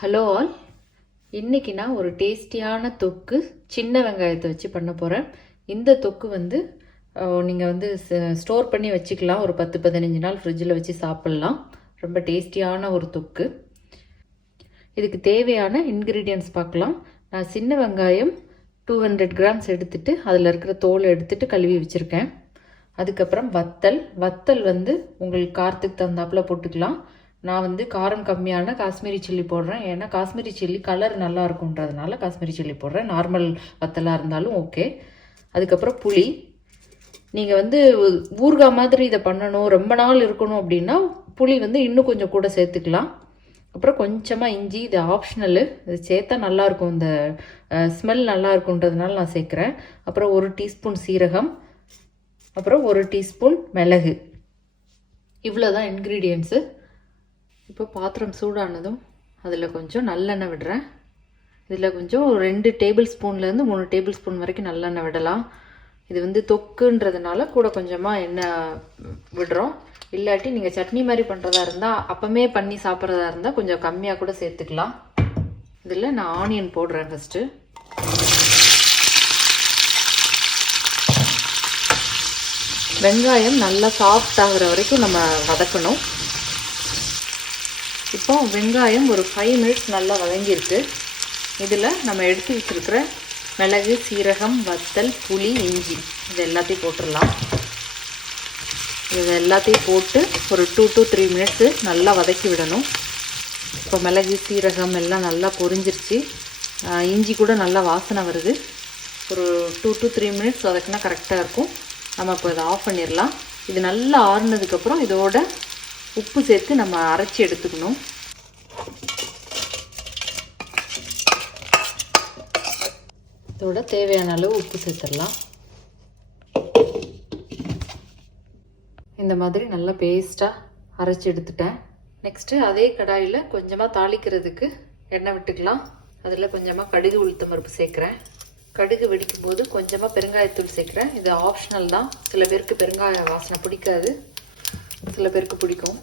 Hello all, இன்றைக்கி நான் ஒரு டேஸ்டியான தொக்கு சின்ன வெங்காயத்தை வச்சு பண்ண போகிறேன். இந்த தொக்கு வந்து நீங்கள் வந்து ஸ்டோர் பண்ணி வச்சுக்கலாம். ஒரு 10-15 நாள் ஃப்ரிட்ஜில் வச்சு சாப்பிட்லாம். ரொம்ப டேஸ்டியான ஒரு தொக்கு. இதுக்கு தேவையான இன்க்ரீடியன்ட்ஸ் பார்க்கலாம். நான் சின்ன வெங்காயம் 200 கிராம்ஸ் எடுத்துகிட்டு அதில் இருக்கிற தோலை எடுத்துகிட்டு கழுவி வச்சுருக்கேன். அதுக்கப்புறம் வத்தல் வந்து உங்களுக்கு காரத்துக்கு தகுந்தாப்பில் போட்டுக்கலாம். நான் வந்து காரம் கம்மியான காஷ்மீரி சில்லி போடுறேன். ஏன்னா காஷ்மீரி சில்லி கலர் நல்லா இருக்குன்றதுனால காஷ்மீரி சில்லி போடுறேன். நார்மல் வத்தலாக இருந்தாலும் ஓகே. அதுக்கப்புறம் புளி. நீங்கள் வந்து ஊறுகாய் மாதிரி இதை பண்ணணும், ரொம்ப நாள் இருக்கணும் அப்படின்னா புளி வந்து இன்னும் கொஞ்சம் கூட சேர்த்துக்கலாம். அப்புறம் கொஞ்சமாக இஞ்சி, இது ஆப்ஷனலு, இது சேர்த்தா நல்லாயிருக்கும், இந்த ஸ்மெல் நல்லா இருக்குன்றதுனால நான் சேர்க்குறேன். அப்புறம் 1 டீஸ்பூன் சீரகம், அப்புறம் 1 டீஸ்பூன் மிளகு. இவ்வளோ தான் இன்க்ரீடியன்ட்ஸு. இப்போ பாத்திரம் சூடானதும் அதில் கொஞ்சம் நல்லெண்ணெய் விடுறேன். இதில் கொஞ்சம் 2 டேபிள் ஸ்பூன்லேருந்து 3 டேபிள் ஸ்பூன் வரைக்கும் நல்லெண்ணெய் விடலாம். இது வந்து தொக்குன்றதுனால கூட கொஞ்சமாக எண்ணெய் விடுறோம். இல்லாட்டி நீங்கள் சட்னி மாதிரி பண்ணுறதா இருந்தால், அப்பமே பண்ணி சாப்பிட்றதா இருந்தால் கொஞ்சம் கம்மியாக கூட சேர்த்துக்கலாம். இதில் நான் ஆனியன் போடுறேன் ஃபஸ்ட்டு. வெங்காயம் நல்லா சாஃப்ட் ஆகிற வரைக்கும் நம்ம வதக்கணும். இப்போ வெங்காயம் ஒரு 5 மினிட்ஸ் நல்லா வதங்கியிருக்கு. இதில் நம்ம எடுத்து வச்சுருக்கிற மிளகு, சீரகம், வத்தல், புளி, இஞ்சி இது எல்லாத்தையும் போட்டுடலாம். இது எல்லாத்தையும் போட்டு ஒரு 2 to 3 மினிட்ஸு நல்லா வதக்கி விடணும். இப்போ மிளகு, சீரகம் எல்லாம் நல்லா பொரிஞ்சிருச்சு. இஞ்சி கூட நல்லா வாசனை வருது. ஒரு 2 to 3 மினிட்ஸ் வதக்கினா கரெக்டாக இருக்கும். நம்ம இப்போ இதை ஆஃப் பண்ணிடலாம். இது நல்லா ஆறுனதுக்கப்புறம் இதோட உப்பு சேர்த்து நம்ம அரைச்சி எடுத்துக்கணும். இதோட தேவையான அளவு உப்பு சேர்த்துடலாம். இந்த மாதிரி நல்லா பேஸ்ட்டாக அரைச்சி எடுத்துட்டேன். நெக்ஸ்ட்டு அதே கடாயில் கொஞ்சமாக தாளிக்கிறதுக்கு எண்ணெய் விட்டுக்கலாம். அதில் கொஞ்சமாக கடுகு, உளுத்தம் பருப்பு சேர்க்குறேன். கடுகு வெடிக்கும் போது கொஞ்சமாக பெருங்காயத்தூள் சேர்க்குறேன். இது ஆப்ஷனல் தான். சில பேருக்கு பெருங்காய வாசனை பிடிக்காது, சில பேருக்கு பிடிக்கும்.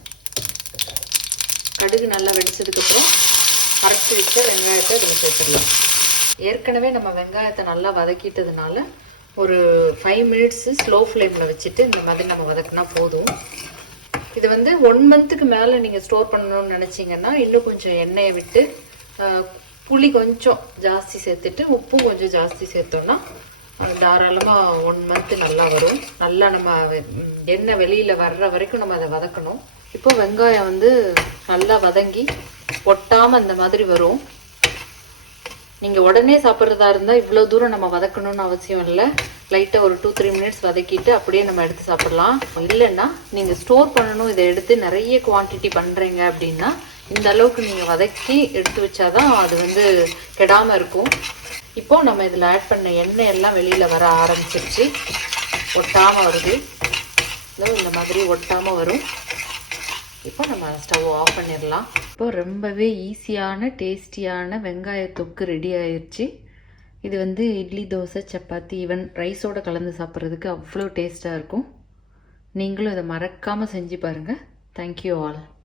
கடுகு நல்லா வெடிச்சதுக்கப்புறம் அரைச்சி வச்ச வெங்காயத்தை இதில் சேர்த்துடலாம். ஏற்கனவே நம்ம வெங்காயத்தை நல்லா வதக்கிட்டதுனால ஒரு 5 மினிட்ஸு ஸ்லோ ஃப்ளேமில் வச்சுட்டு இந்த மாதிரி நம்ம வதக்கினா போதும். இது வந்து 1 மந்த்துக்கு மேலே நீங்கள் ஸ்டோர் பண்ணணும்னு நினச்சிங்கன்னா இன்னும் கொஞ்சம் எண்ணெயை விட்டு புளி கொஞ்சம் ஜாஸ்தி சேர்த்துட்டு உப்பும் கொஞ்சம் ஜாஸ்தி சேர்த்தோன்னா தாராளமாக 1 மந்த்து நல்லா வரும். நல்லா நம்ம எண்ணெய் வெளியில் வர்ற வரைக்கும் நம்ம அதை வதக்கணும். இப்போ வெங்காயம் வந்து நல்லா வதங்கி ஒட்டாமல் இந்த மாதிரி வரும். நீங்கள் உடனே சாப்பிட்றதா இருந்தால் இவ்வளோ தூரம் நம்ம வதக்கணும்னு அவசியம் இல்லை. லைட்டாக ஒரு 2-3 மினிட்ஸ் வதக்கிட்டு அப்படியே நம்ம எடுத்து சாப்பிட்லாம். இல்லைன்னா நீங்கள் ஸ்டோர் பண்ணணும், இதை எடுத்து நிறைய குவான்டிட்டி பண்ணுறீங்க அப்படின்னா இந்த அளவுக்கு நீங்கள் வதக்கி எடுத்து வச்சாதான் அது வந்து கெடாமல் இருக்கும். இப்போ நம்ம இதில் ஆட் பண்ண எண்ணெய் எல்லாம் வெளியில் வர ஆரம்பிச்சிருச்சு. ஒட்டாமல் வருது. இந்த மாதிரி ஒட்டாமல் வரும். இப்போ நம்ம ஸ்டவ் ஆஃப் பண்ணிடலாம். இப்போ ரொம்பவே ஈஸியான டேஸ்டியான வெங்காய தொக்கு ரெடி ஆயிடுச்சு. இது வந்து இட்லி, தோசை, சப்பாத்தி, ஈவன் ரைஸோடு கலந்து சாப்பிட்றதுக்கு அவ்வளோ டேஸ்ட்டாக இருக்கும். நீங்களும் இதை மறக்காமல் செஞ்சு பாருங்கள். Thank you all.